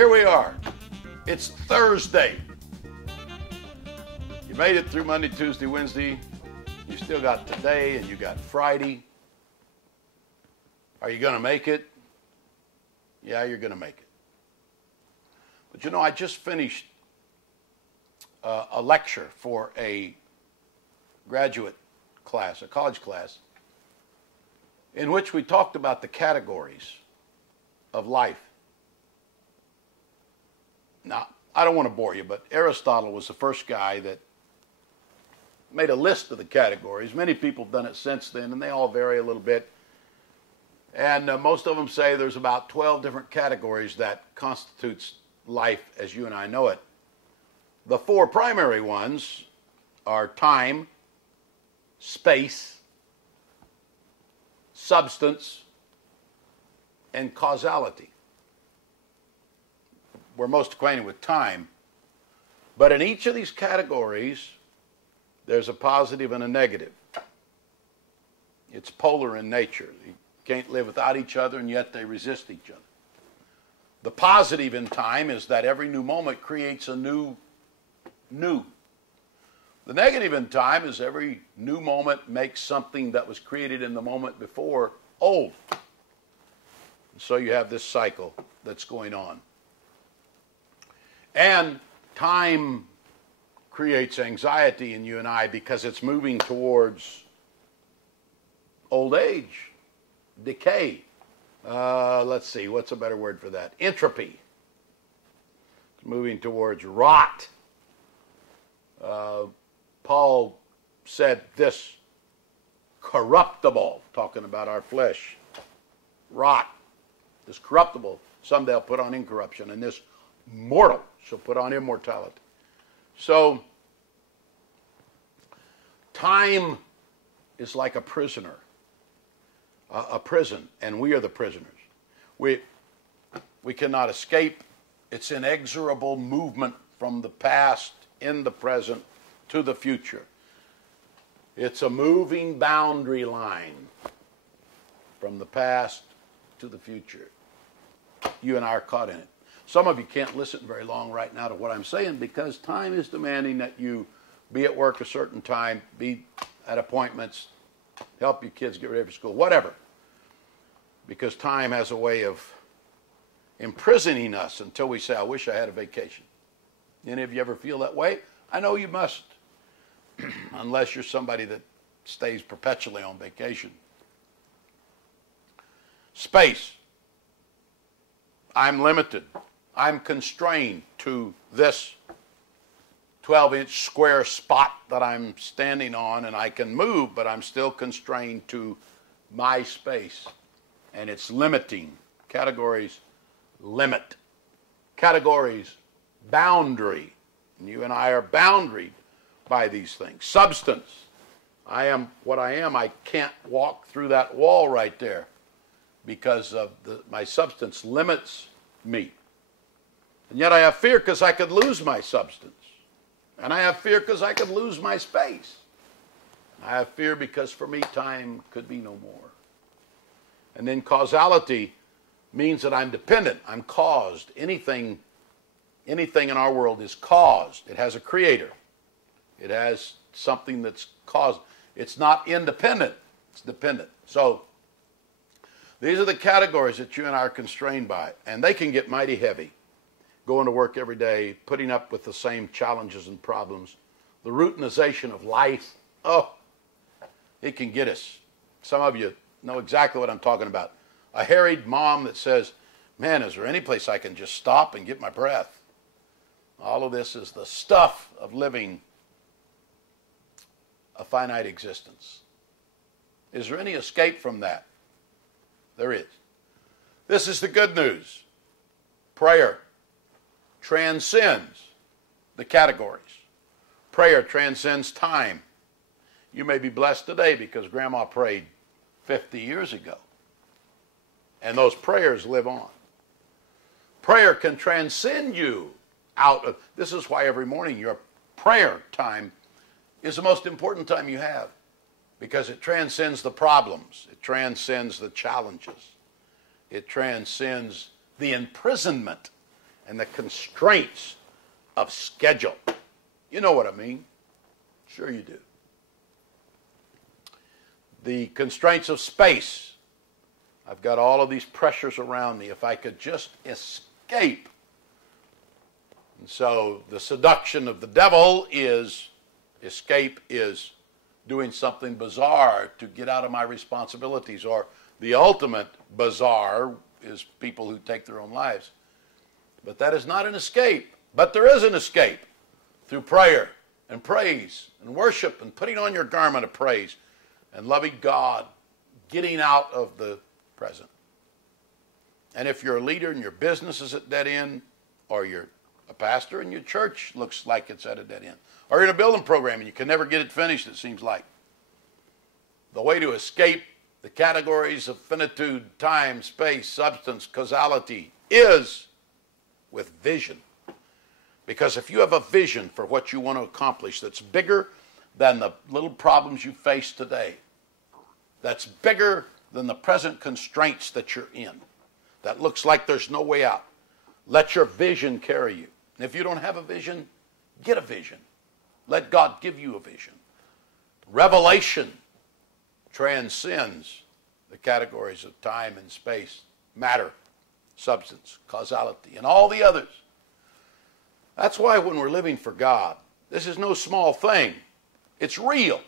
Here we are. It's Thursday. You made it through Monday, Tuesday, Wednesday. You still got today and you got Friday. Are you going to make it? Yeah, you're going to make it. But you know, I just finished a lecture for a graduate class, a college class, in which we talked about the categories of life. Now, I don't want to bore you, but Aristotle was the first guy that made a list of the categories. Many people have done it since then, and they all vary a little bit. And most of them say there's about 12 different categories that constitutes life as you and I know it. The four primary ones are time, space, substance, and causality. We're most acquainted with time, but in each of these categories, there's a positive and a negative. It's polar in nature. You can't live without each other, and yet they resist each other. The positive in time is that every new moment creates a new. The negative in time is every new moment makes something that was created in the moment before old. And so you have this cycle that's going on. And time creates anxiety in you and I because it's moving towards old age, decay. Let's see, what's a better word for that? Entropy. It's moving towards rot. Paul said this corruptible, talking about our flesh, rot, this corruptible, someday I'll put on incorruption, and this mortal shall put on immortality. So, time is like a prisoner, a prison, and we are the prisoners. We cannot escape its inexorable movement from the past, in the present, to the future. It's a moving boundary line from the past to the future. You and I are caught in it. Some of you can't listen very long right now to what I'm saying because time is demanding that you be at work a certain time, be at appointments, help your kids get ready for school, whatever. Because time has a way of imprisoning us until we say, I wish I had a vacation. Any of you ever feel that way? I know you must, unless you're somebody that stays perpetually on vacation. Space. I'm limited. I'm constrained to this 12-inch square spot that I'm standing on, and I can move, but I'm still constrained to my space. And it's limiting. Categories, limit. Categories, boundary. And you and I are boundaried by these things. Substance. I am what I am. I can't walk through that wall right there because of my substance limits me. And yet I have fear because I could lose my substance. And I have fear because I could lose my space. I have fear because for me time could be no more. And then causality means that I'm dependent. I'm caused. Anything in our world is caused. It has a creator. It has something that's caused. It's not independent. It's dependent. So these are the categories that you and I are constrained by. And they can get mighty heavy. Going to work every day, putting up with the same challenges and problems. The routinization of life. Oh, it can get us. Some of you know exactly what I'm talking about. A harried mom that says, man, is there any place I can just stop and get my breath? All of this is the stuff of living a finite existence. Is there any escape from that? There is. This is the good news. Prayer transcends the categories. Prayer transcends time. You may be blessed today because Grandma prayed 50 years ago. And those prayers live on. Prayer can transcend you out of... This is why every morning your prayer time is the most important time you have. Because it transcends the problems. It transcends the challenges. It transcends the imprisonment and the constraints of schedule. You know what I mean. Sure you do. The constraints of space. I've got all of these pressures around me. If I could just escape. And so the seduction of the devil is, escape is doing something bizarre to get out of my responsibilities, or the ultimate bizarre is people who take their own lives. But that is not an escape. But there is an escape through prayer and praise and worship and putting on your garment of praise and loving God, getting out of the present. And if you're a leader and your business is at dead end, or you're a pastor and your church looks like it's at a dead end, or you're in a building program and you can never get it finished, it seems like, the way to escape the categories of finitude, time, space, substance, causality is with vision. Because if you have a vision for what you want to accomplish that's bigger than the little problems you face today, that's bigger than the present constraints that you're in, that looks like there's no way out, let your vision carry you. And if you don't have a vision, get a vision. Let God give you a vision. Revelation transcends the categories of time and space, matter, substance, causality, and all the others. That's why when we're living for God, this is no small thing. It's real.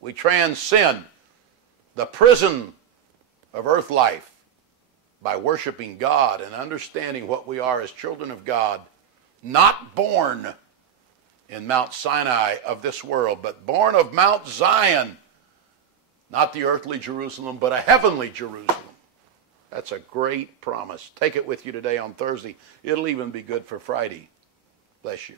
We transcend the prison of earth life by worshiping God and understanding what we are as children of God, not born in Mount Sinai of this world, but born of Mount Zion, not the earthly Jerusalem, but a heavenly Jerusalem. That's a great promise. Take it with you today on Thursday. It'll even be good for Friday. Bless you.